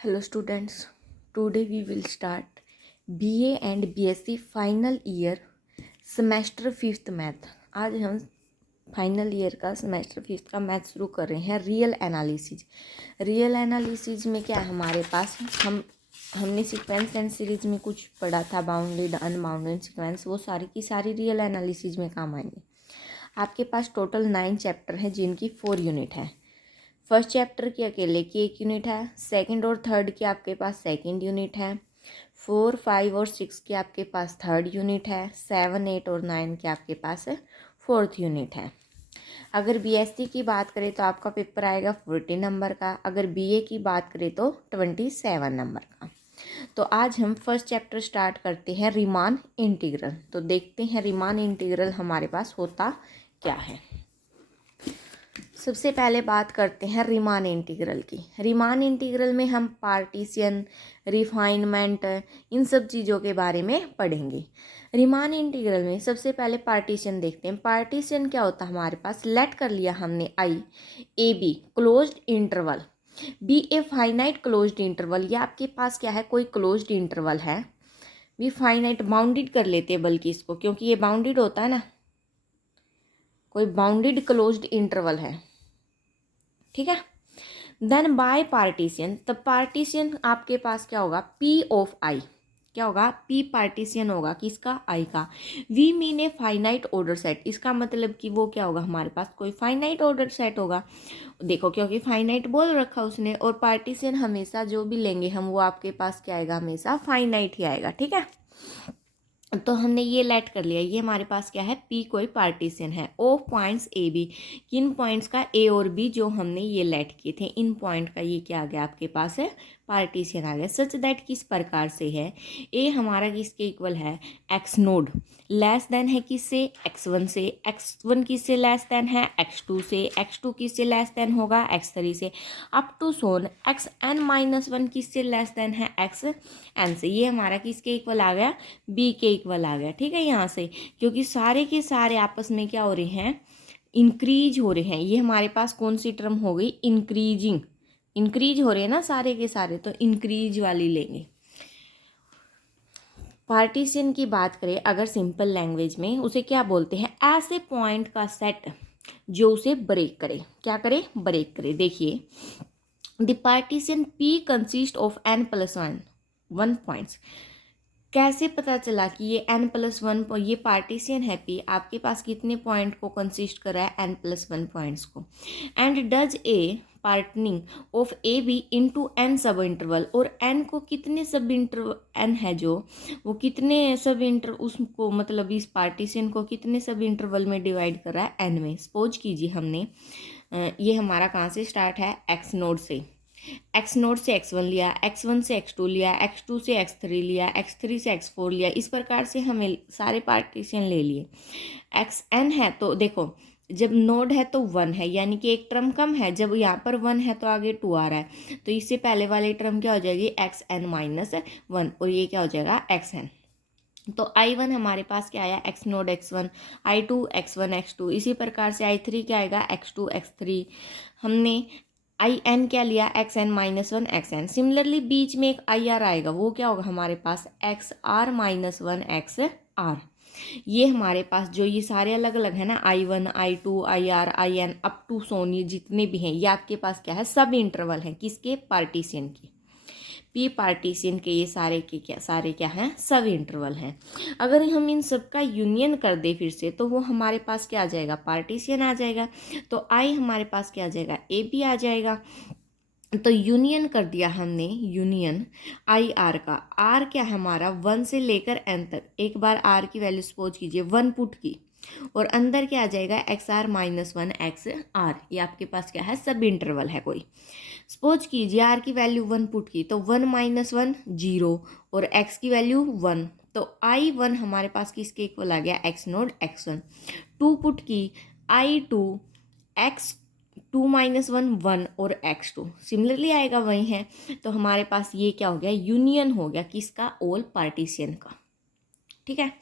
Hello students, today we will start BA and BSc final year semester fifth math. आज हम final year का semester fifth का math शुरू कर रहे हैं। Real analysis. रियल एनालिसिस में क्या है हमारे पास, हमने सीक्वेंस एंड सीरीज में कुछ पढ़ा था, बाउंडेड अनबाउंडेड सीक्वेंस, वो सारी की सारी रियल एनालिसिस में काम आएंगे। आपके पास टोटल 9 चैप्टर हैं जिनकी 4 यूनिट है। फर्स्ट चैप्टर की अकेले की 1 यूनिट है, सेकंड और थर्ड की आपके पास सेकंड यूनिट है, 4, 5 और 6 की आपके पास थर्ड यूनिट है, 7, 8 और 9 की आपके पास फोर्थ यूनिट है। अगर बीएससी की बात करें तो आपका पेपर आएगा 40 नंबर का, अगर बीए की बात करें तो 27 नंबर का। तो आज हम फर्स्ट चैप्टर स्टार्ट करते हैं, रीमान इंटीग्रल। तो देखते हैं रीमान इंटीग्रल हमारे पास होता क्या है। सबसे पहले बात करते हैं रीमान इंटीग्रल की। रीमान इंटीग्रल में हम पार्टीशन, रिफाइनमेंट, इन सब चीज़ों के बारे में पढ़ेंगे। रीमान इंटीग्रल में सबसे पहले पार्टीशन देखते हैं। पार्टीशन क्या होता है हमारे पास, लेट कर लिया हमने I A B closed interval, B A finite closed interval, या आपके पास क्या है कोई क्लोज्ड इंटरवल है, बी फाइनाइट बाउंडेड कर लेते हैं बल्कि इसको, क्योंकि ये बाउंडेड होता है ना, कोई बाउंडेड क्लोज्ड इंटरवल है, ठीक है। देन बाय पार्टीशन, तब पार्टीशन आपके पास क्या होगा, पी ऑफ आई, क्या होगा, पी पार्टीशन होगा किसका, आई का। We mean a finite order set, इसका मतलब कि वो क्या होगा हमारे पास कोई फाइनाइट ऑर्डर सेट होगा। देखो क्योंकि फाइनाइट बोल रखा उसने, और पार्टीशन हमेशा जो भी लेंगे हम वो आपके पास क्या आएगा, हमेशा फाइनाइट ही आएगा, ठीक है। तो हमने ये लेट कर लिया, ये हमारे पास क्या है, पी कोई पार्टीशन है ऑफ पॉइंट्स ए बी, किन पॉइंट्स का, ए और बी जो हमने ये लेट किए थे, इन पॉइंट का ये क्या आ गया आपके पास है, पार्टीशन आ गया। सच दैट किस प्रकार से है, ए हमारा किसके इक्वल है, एक्स नोड, लेस देन है किससे, x1 से, x1 किससे लेस देन है, x2 से, x2 किससे लेस देन होगा, x3 से, अप टू सोन xn-1 किससे लेस देन है, xn से। ये हमारा किसके इक्वल आ गया, b के इक्वल आ गया, ठीक है। यहाँ से क्योंकि सारे के सारे आपस में क्या हो रहे हैं, इंक्रीज हो रहे हैं। ये हमारे पास कौन सी टर्म हो गई, इंक्रीजिंग, इंक्रीज हो रहे हैं ना सारे के सारे, तो इंक्रीज वाली लेंगे। पार्टीशन की बात करें अगर सिंपल लैंग्वेज में, उसे क्या बोलते हैं, ऐसे पॉइंट का सेट जो उसे ब्रेक करे, क्या करे, ब्रेक करे। देखिए the partition P consist of n+1 points. कैसे पता चला कि ये n+1, ये पार्टीशन है P, आपके पास कितने पॉइंट को कंसिस्ट कर रहा है, n+1 पॉइंट्स को। And does a partitioning of A B into n sub interval, और n को कितने सब इंटरवल, n है जो, वो कितने सब इंटर, उसको मतलब इस पार्टीशन को कितने सब इंटरवल में डिवाइड कर रहा है, n में। सपोज कीजिए हमने ये हमारा कहाँ से स्टार्ट है, x नोड से, x नोड से x1 लिया, x1 से x2 लिया, x2 से x3 लिया, x3 से x4 लिया, इस प्रकार से हमें सारे पार्टीशन ले लिए। xn है तो देखो जब नोड है तो 1 है, यानी कि एक टर्म कम है, जब यहाँ पर 1 है तो आगे 2 आ रहा है, तो इससे पहले वाली टर्म क्या हो जाएगी, xn-1, और ये क्या हो जाएगा, xn। तो I1 हमारे पास क्या आया, x node x1, I2 x1 x2, इसी प्रकार से I3 क्या आएगा, x2 x3। हमने IN क्या लिया, xn-1 xn। सिमिलरली बीच में एक IR आएगा, वो क्या होगा हमारे पास, xr-1 xr। ये हमारे पास जो ये सारे अलग अलग है ना, I1 I2 IR IN up to so on, ये जितने भी हैं ये आपके पास क्या है, सब इंटरवल हैं किसके, पार्टीशन के। पी पार्टीशन के ये सारे के क्या, सारे क्या हैं, सब इंटरवल हैं। अगर हम इन सब का यूनियन कर दे फिर से, तो वो हमारे पास क्या आ जाएगा, पार्टीशन आ जाएगा। तो आई हमारे पास क्या आ जाएगा, ए बी आ जाएगा। तो यूनियन कर दिया हमने, यूनियन आई आर का, आर क्या है हमारा 1 से लेकर n तक, एक बार आर की वैल्यू सपोज कीजिए 1 पुट की, और अंदर क्या आ जाएगा, xr-1 xr। ये आपके पास क्या है, सब इंटरवल है कोई। सपोज कीजिए आर की वैल्यू 1 पुट की, तो 1 - 1 0, और x की वैल्यू 1, तो I1 हमारे पास किसके इक्वल आ गया, x नोड x1। 2 पुट की, I2 x2 - 1 1, और x2 सिमिलरली आएगा वही है। तो हमारे पास ये क्या हो गया, यूनियन हो गया किसका, ऑल पार्टीशन का, ठीक है।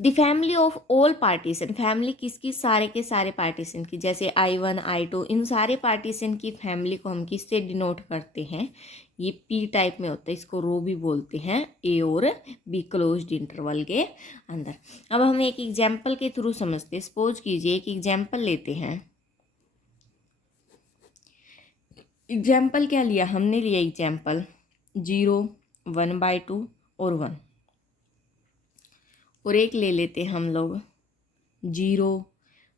The family of all partition, family किसकी, सारे के सारे पार्टीशन की, जैसे I1 I2 इन सारे पार्टीशन की फैमिली को हम किससे डिनोट करते हैं, ये पी टाइप में होता है, इसको रो भी बोलते हैं, ए और बी क्लोज्ड इंटरवल के अंदर। अब हम एक एग्जाम्पल के थ्रू समझते हैं। सपोज कीजिए एक एग्जाम्पल लेते हैं। एग्जाम्पल क्या लिया हमने, लिया एग्जाम्पल 0 1/2 और 1, और एक ले लेते हैं हम लोग 0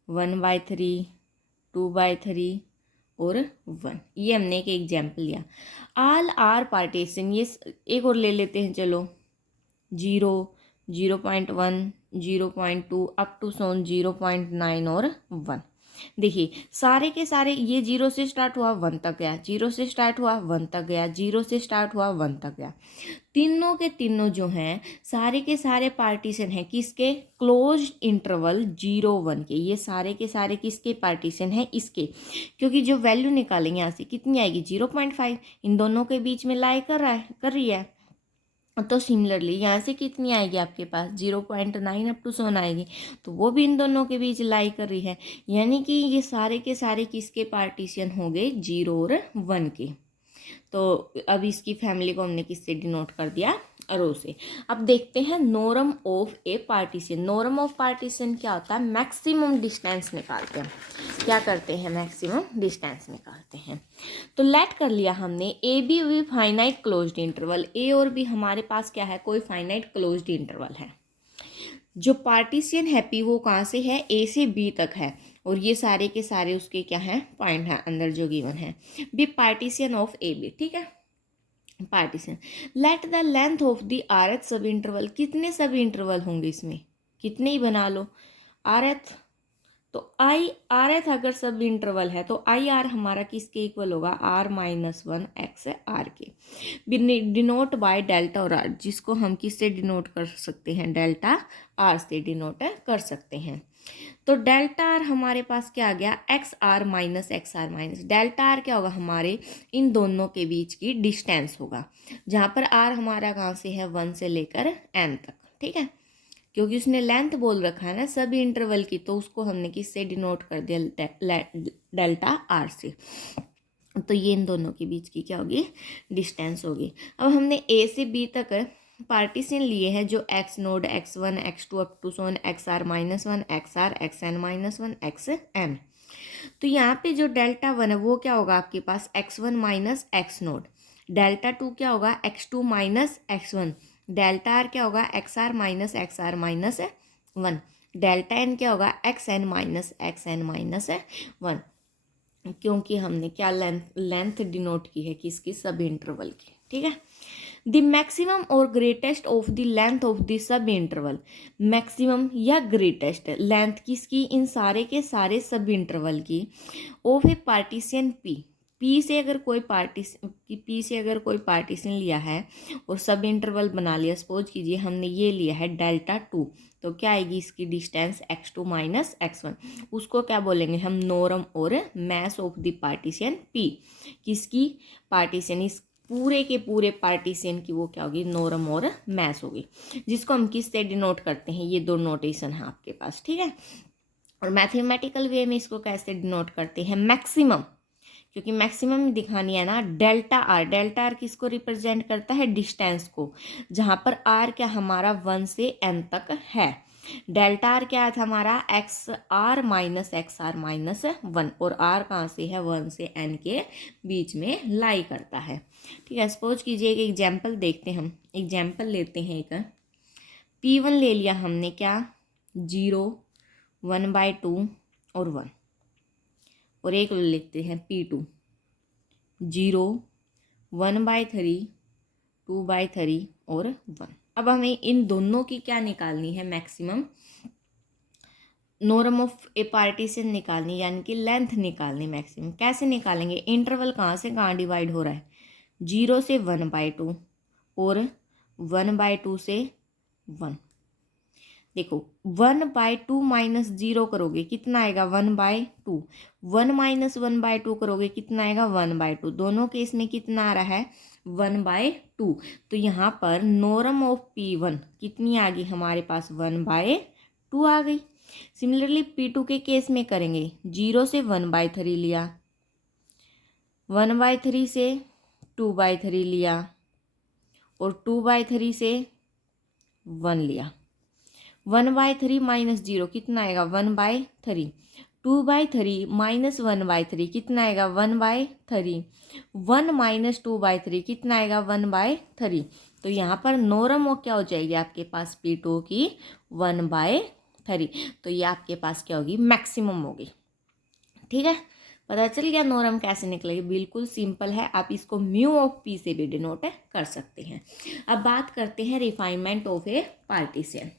1/3 2/3 और 1। ये हमने एक एग्जाम्पल लिया। ऑल आर पार्टीशन, ये एक और ले लेते हैं, चलो 0 0.1 0.2 अप टू 0.9 और 1। देखिए सारे के सारे ये 0 से स्टार्ट हुआ 1 तक गया, 0 से स्टार्ट हुआ 1 तक गया, 0 से स्टार्ट हुआ 1 तक गया। तीनों के तीनों जो हैं सारे के सारे पार्टीशन हैं किसके, क्लोज्ड इंटरवल 0 1 के। ये सारे के सारे किसके पार्टीशन हैं, इसके, क्योंकि जो वैल्यू निकालेंगे यहाँ से कितनी आएगी 0.5, इन दोनों के बीच में लाई कर रही है। तो सिमिलरली यहाँ से कितनी आएगी आपके पास 0.9 अप टू 7 आएगी, तो वो भी इन दोनों के बीच लाई कर रही है। यानी कि ये सारे के सारे किसके पार्टीशन हो गए 0 और 1 के। तो अब इसकी फैमिली को हमने किससे डिनोट कर दिया, रो से। अब देखते हैं norm of A partition. Norm of partition क्या होता है, मैक्सिमम डिस्टेंस निकालते हैं। क्या करते हैं, मैक्सिमम डिस्टेंस निकालते हैं। तो लेट कर लिया हमने A B be finite closed interval, A और बी हमारे पास क्या है, कोई फाइनाइट क्लोज्ड इंटरवल है। जो पार्टीशन है पी वो कहाँ से है, ए से बी तक है, और ये सारे के सारे उसके क्या है, पॉइंट है अंदर जो गिवन है। B partition of A B, ठीक है, partition. Let the length of the rth sub interval, कितने सब इंटरवल होंगे इसमें, कितने ही बना लो आरएथ, तो आई आर एथ अगर सब इंटरवल है तो आई आर हमारा किसके इक्वल होगा, R-1 एक्स आर के, डिनोट बाय डेल्टा और आर, जिसको हम किससे डिनोट कर सकते हैं, डेल्टा आर से डिनोट कर सकते हैं। तो डेल्टा आर हमारे पास क्या आ गया, XR-XR-, डेल्टा आर क्या होगा, हमारे इन दोनों के बीच की डिस्टेंस होगा, जहाँ पर आर हमारा कहाँ से है 1 से लेकर n तक, ठीक है, क्योंकि उसने लेंथ बोल रखा है ना सभी इंटरवल की, तो उसको हमने किससे डिनोट कर दिया, डेल्टा आर से। तो ये इन दोनों के बीच की क्या होगी, डिस्टेंस होगी। अब हमने ए से बी तक पार्टीशन लिए हैं, जो x node x1 x2 up to so on XR-1 XR XN-1 XN। तो यहाँ पे जो डेल्टा 1 है वो क्या होगा आपके पास, x1 minus x node, delta 2 क्या होगा, x2 minus x1, delta R क्या होगा, XR-1, डेल्टा एन क्या होगा, XN-1, क्योंकि हमने क्या लेंथ डिनोट की है किसकी, सब इंटरवल की, ठीक है। द मैक्सिमम और greatest of the length of the sub interval, maximum या ग्रेटेस्ट लेंथ किसकी, इन सारे के सारे सब इंटरवल की, ऑफ ए पार्टीशन पी से अगर कोई पार्टीशन लिया है और सब इंटरवल बना लिया, सपोज कीजिए हमने ये लिया है डेल्टा 2, तो क्या आएगी इसकी डिस्टेंस x2 माइनस x1, उसको क्या बोलेंगे हम, नॉर्म और mass of the partition P, किसकी पार्टीशन, इस पूरे के पूरे पार्टीशन की वो क्या होगी, नॉर्म और मैस होगी, जिसको हम किससे डिनोट करते हैं, ये दो नोटेशन है आपके पास, ठीक है। और मैथमेटिकल वे में इसको कैसे डिनोट करते हैं, मैक्सिमम, क्योंकि मैक्सिमम दिखानी है ना, डेल्टा आर किसको रिप्रेजेंट करता है, डिस्टेंस को, जहाँ पर आर क्या हमारा 1 से n तक है, डेल्टा आर क्या था हमारा XR-1, और आर कहाँ से है 1 से n के बीच में लाई करता है, ठीक है। सपोज कीजिए एक एग्जाम्पल देखते हैं, हम एग्जाम्पल लेते हैं, एक P1 ले लिया हमने, क्या 0 1/2 और 1, और एक लिखते हैं P2 0 1/3 2/3 और 1। अब हमें इन दोनों की क्या निकालनी है, maximum, norm of A partition निकालनी, यानी कि लेंथ निकालनी मैक्सिमम। कैसे निकालेंगे, इंटरवल कहाँ से कहाँ डिवाइड हो रहा है, 0 से 1/2 और 1/2 से 1, देखो 1/2 माइनस 0 करोगे कितना आएगा 1/2, 1 - 1/2 करोगे कितना आएगा 1/2, दोनों केस में कितना आ रहा है 1/2। तो यहाँ पर नॉर्म ऑफ P1 कितनी आ गई हमारे पास 1/2 आ गई। सिमिलरली P2 के केस में करेंगे, 0 से 1/3 लिया, 1/3 से 2/3 लिया और 2/3 से 1 लिया। 1/3 माइनस 0 कितना आएगा 1/3, 2/3 माइनस 1/3 कितना आएगा 1/3, 1 - 2/3 कितना आएगा 1/3। तो यहाँ पर नॉर्म वो क्या हो जाएगी आपके पास P2 की 1/3। तो ये आपके पास क्या होगी मैक्सिमम होगी। ठीक है, पता चल गया नॉर्म कैसे निकलेगी, बिल्कुल सिंपल है। आप इसको म्यू ऑफ पी से भी डिनोट कर सकते हैं। अब बात करते हैं refinement of A partition.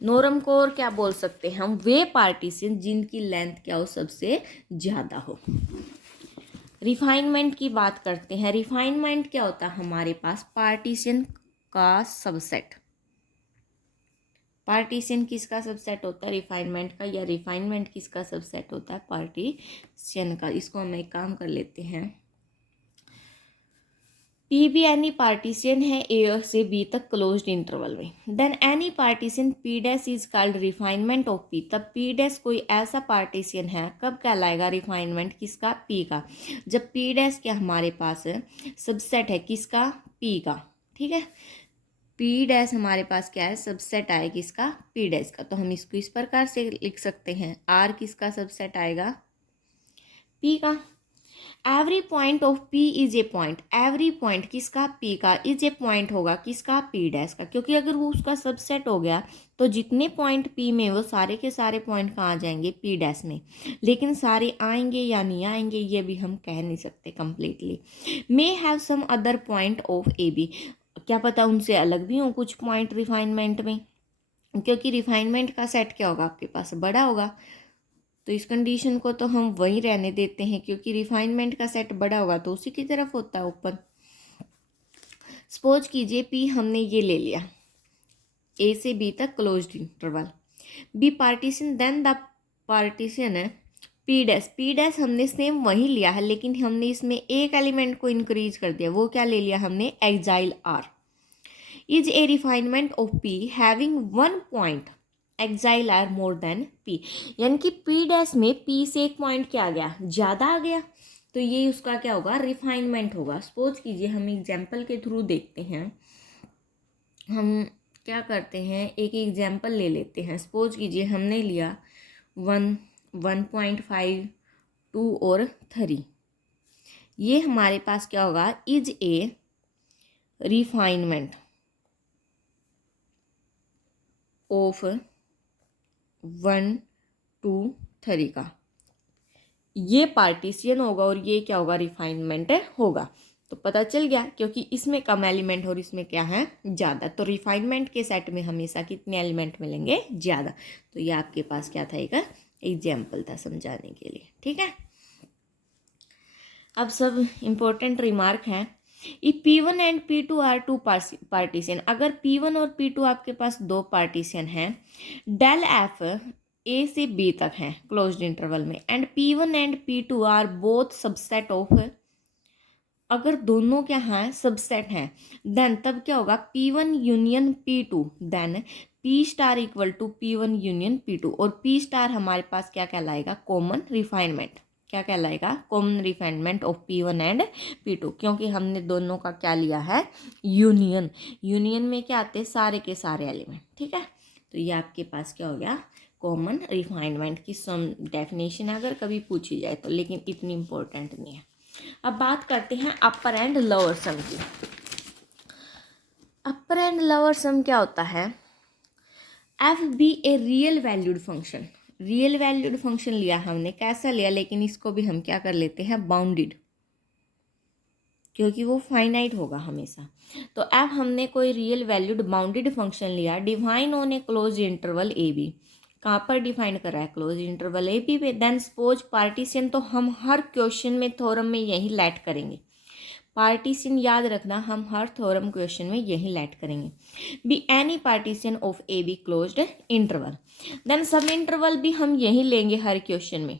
Norm को और क्या बोल सकते हैं हम, वे पार्टीशन जिनकी लेंथ क्या हो सबसे ज़्यादा हो। रिफाइनमेंट की बात करते हैं। रिफाइनमेंट क्या होता है हमारे पास, पार्टीशन का सबसेट। पार्टीशन किसका सबसेट होता है रिफाइनमेंट का, या रिफाइनमेंट किसका सबसेट होता है पार्टीशन का। इसको हम एक काम कर लेते हैं, पी भी एनी पार्टीशन है ए से बी तक क्लोज्ड इंटरवल में, then any partition P dash is called refinement of P. तब पी डैश कोई ऐसा पार्टीशन है, कब कहलाएगा रिफाइनमेंट किसका पी का, जब पी डैश क्या हमारे पास सबसेट है किसका पी का। ठीक है, पी डैश हमारे पास क्या है सबसेट आए किसका पी डैश का। तो हम इसको इस प्रकार से लिख सकते हैं, आर किसका सबसेट आएगा पी का। Every point of P is a point, every point किसका पी का इज ए पॉइंट होगा किसका पी डैश का, क्योंकि अगर वो उसका सबसेट हो गया तो जितने पॉइंट पी में वो सारे के सारे पॉइंट कहाँ आ जाएंगे पी डैश में। लेकिन सारे आएंगे या नहीं आएंगे ये भी हम कह नहीं सकते completely. May have some other point of A b, क्या पता उनसे अलग भी हो कुछ पॉइंट रिफाइनमेंट में, क्योंकि रिफाइनमेंट का सेट क्या होगा आपके पास बड़ा होगा। तो इस कंडीशन को तो हम वहीं रहने देते हैं, क्योंकि रिफाइनमेंट का सेट बड़ा होगा तो उसी की तरफ होता है ऊपर। सपोज कीजिए पी हमने ये ले लिया ए से बी तक closed interval, b partition, then the partition है पी डैश। पी डैश हमने सेम वही लिया है, लेकिन हमने इसमें एक एलिमेंट को इंक्रीज कर दिया, वो क्या ले लिया हमने x i r. Is a refinement of P having 1 point x i r more than P, यानी कि पी डैश में पी से एक पॉइंट क्या आ गया ज़्यादा आ गया, तो ये उसका क्या होगा रिफाइनमेंट होगा। सपोज कीजिए हम एग्जाम्पल के थ्रू देखते हैं, हम क्या करते हैं एक एग्जाम्पल ले लेते हैं। सपोज कीजिए हमने लिया 1, 1.5, 2 और 3, ये हमारे पास क्या होगा इज ए रिफाइनमेंट ऑफ 1, 2, 3 का, ये पार्टीशन होगा और ये क्या होगा रिफाइनमेंट होगा। तो पता चल गया, क्योंकि इसमें कम एलिमेंट और इसमें क्या है ज़्यादा, तो रिफाइनमेंट के सेट में हमेशा कितने एलिमेंट मिलेंगे ज़्यादा। तो ये आपके पास क्या था एक एग्जाम्पल था समझाने के लिए। ठीक है, अब सब इम्पोर्टेंट रिमार्क हैं। E P1 and P2 are two partition, अगर P1 और P2 आपके पास दो पार्टीशन हैं, डेल एफ ए से बी तक हैं क्लोज्ड इंटरवल में, and P1 and P2 are both subset of, अगर दोनों क्या हैं सबसेट हैं, देन तब क्या होगा P1 union P2, then P star equal to P1 union P2, और P स्टार हमारे पास क्या कहलाएगा कॉमन रिफाइनमेंट, क्या कहलाएगा common refinement of P1 and P2, क्योंकि हमने दोनों का क्या लिया है यूनियन। यूनियन में क्या आते हैं सारे के सारे एलिमेंट। ठीक है, तो ये आपके पास क्या हो गया कॉमन रिफाइनमेंट की सम डेफिनेशन अगर कभी पूछी जाए तो, लेकिन इतनी इम्पोर्टेंट नहीं है। अब बात करते हैं अपर एंड लोअर सम की। अपर एंड लोअर सम क्या होता है, f be a real valued function, real valued function लिया हमने, कैसा लिया, लेकिन इसको भी हम क्या कर लेते हैं बाउंडेड, क्योंकि वो फाइनाइट होगा हमेशा। तो अब हमने कोई रियल वैल्यूड बाउंडेड फंक्शन लिया, define on a close interval a b, कहाँ पर डिफाइन कर रहा है क्लोज इंटरवल ए बी पे, देन सपोज पार्टीशन, तो हम हर क्वेश्चन में थ्योरम में यही लेट करेंगे, पार्टीशन याद रखना, हम हर थ्योरम क्वेश्चन में यही लेट करेंगे। Be any partition of A B closed interval. Then subinterval भी हम यही लेंगे हर क्वेश्चन में।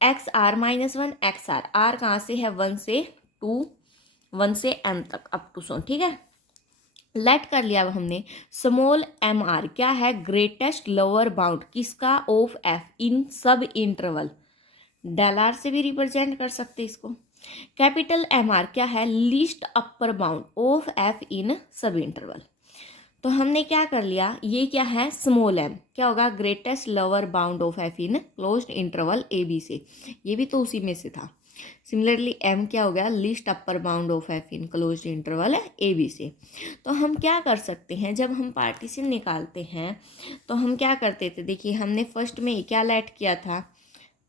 X r minus one, x r कहाँ से है, 1 से 2, 1 से n तक अप टू सो, ठीक है। लेट कर लिया अब हमने। स्मॉल एम आर क्या है, ग्रेटेस्ट लोअर बाउंड किसका, of f in subinterval. Del are से भी रिप्रेजेंट कर सकते इसको। कैपिटल एम आर क्या है, least upper bound of f in सब इंटरवल। तो हमने क्या कर लिया, ये क्या है, स्मॉल एम क्या होगा, greatest lower bound of f in closed interval a b से, ये भी तो उसी में से था। सिमिलरली एम क्या हो गया, least upper bound of f in closed interval a b से। तो हम क्या कर सकते हैं, जब हम पार्टीशन निकालते हैं तो हम क्या करते थे, देखिए हमने फर्स्ट में क्या लेट किया था,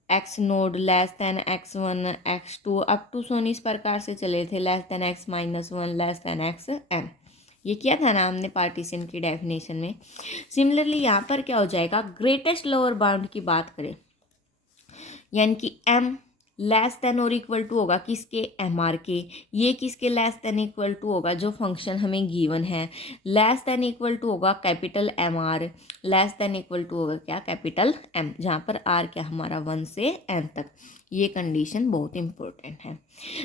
x naught less than x one x two up to so on इस प्रकार से चले थे, less than x minus one less than x m, ये किया था ना हमने पार्टीशन की डेफिनेशन में। सिमिलरली यहाँ पर क्या हो जाएगा, ग्रेटेस्ट लोअर बाउंड की बात करें, यानी कि एम लेस देन और इक्वल टू होगा किसके, एम आर के। ये किसके लेस देन इक्वल टू होगा, जो फंक्शन हमें गिवन है। लेस देन इक्वल टू होगा capital m r, less than equal to होगा क्या, कैपिटल एम, जहाँ पर आर क्या हमारा 1 से n तक। ये कंडीशन बहुत इंपॉर्टेंट है।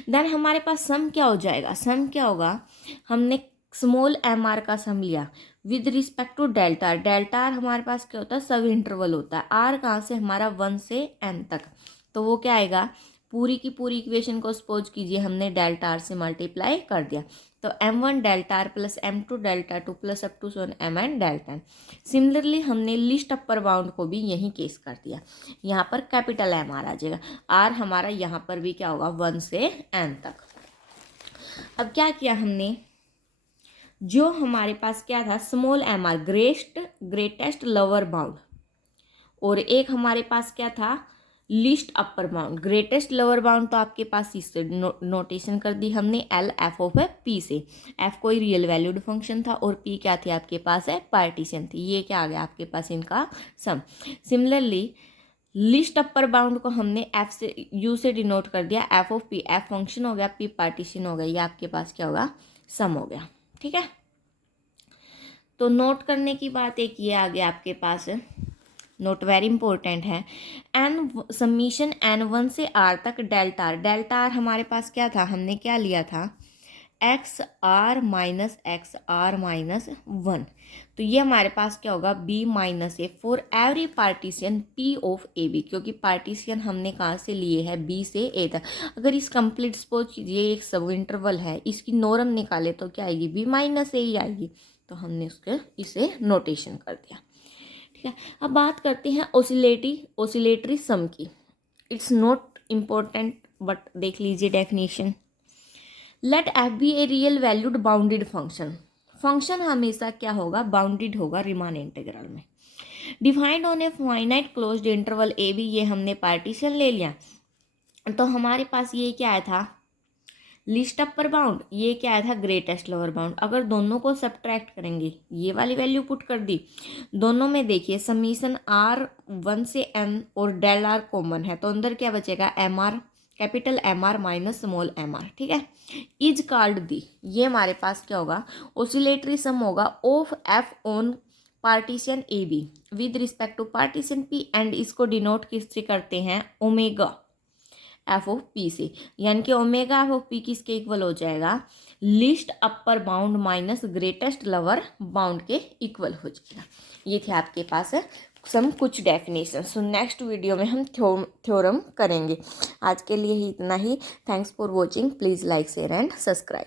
देन हमारे पास सम क्या हो जाएगा, सम क्या होगा, हमने स्मॉल एम आर का सम लिया with respect to delta r. Delta r हमारे पास क्या होता है, सब इंटरवल होता है। आर कहाँ से, हमारा 1 से n तक, तो वो क्या आएगा, पूरी की पूरी इक्वेशन को सपोज कीजिए हमने डेल्टा आर से मल्टीप्लाई कर दिया, तो m1 delta r plus m2 delta two plus up to so on mn delta n। Similarly हमने लिस्ट अपर बाउंड को भी यही केस कर दिया, यहाँ पर कैपिटल एम आर आ जाएगा, आर हमारा यहाँ पर भी क्या होगा 1 से n तक। अब क्या किया हमने, जो हमारे पास क्या था, small m r greatest lower bound, और एक हमारे पास क्या था, least upper bound. Greatest lower bound तो आपके पास इससे नोटेशन कर दी हमने, एल एफ ऑफ पी से। एफ कोई रियल वैल्यूड फंक्शन था और पी क्या थी आपके पास है, पार्टीशन थी। ये क्या आ गया आपके पास, इनका सम। सिमिलरली लिस्ट अपर बाउंड को हमने एफ से यू से डिनोट कर दिया, F of P, F function हो गया, पी पार्टीशन हो गया, ये आपके पास क्या होगा, सम हो गया, ठीक है। तो नोट करने की बात एक ये आ गया आपके पास, नोट वेरी इंपॉर्टेंट है, एन समीशन n1 से r तक डेल्टा आर। डेल्टा आर हमारे पास क्या था, हमने क्या लिया था, एक्स आर माइनस 1। तो ये हमारे पास क्या होगा, b minus a for every partition p of A b, क्योंकि पार्टीशन हमने कहाँ से लिए है, b से a तक। अगर इस कंप्लीट सपोज कीजिए एक सब इंटरवल है, इसकी नॉर्म निकाले तो क्या आएगी, b माइनस ए ही आएगी, तो हमने उसके इसे नोटेशन कर दिया, ठीक है। अब बात करते हैं ओसिलेटरी सम की। इट्स नॉट इम्पोर्टेंट बट देख लीजिए definition. Let f be a real valued bounded function. Function हमेशा क्या होगा, बाउंडेड होगा रीमान इंटीग्रल में। Defined on a finite closed interval a b, ये हमने पार्टीशन ले लिया, तो हमारे पास ये क्या आया था, लिस्ट अपर बाउंड, ये क्या आया था, ग्रेटेस्ट लोअर बाउंड। अगर दोनों को सब्ट्रैक्ट करेंगे, ये वाली वैल्यू पुट कर दी, दोनों में देखिए समीशन आर 1 से n और डेल आर कॉमन है, तो अंदर क्या बचेगा, m r, capital m r minus small m r, ठीक है। इज कॉल्ड दी, ये हमारे पास क्या होगा, ओसिलेटरी सम होगा of f on partition a b with respect to partition p, and इसको डिनोट किससे करते हैं, ओमेगा एफ ऑफ पी से, यानी कि ओमेगा एफ ऑफ पी किसके इक्वल हो जाएगा, list upper bound minus greatest lower bound के इक्वल हो जाएगा। ये थे आपके पास सम कुछ डेफिनेशन। सो नेक्स्ट वीडियो में हम थ्योरम करेंगे। आज के लिए ही इतना ही। Thanks for watching. Please like share and subscribe.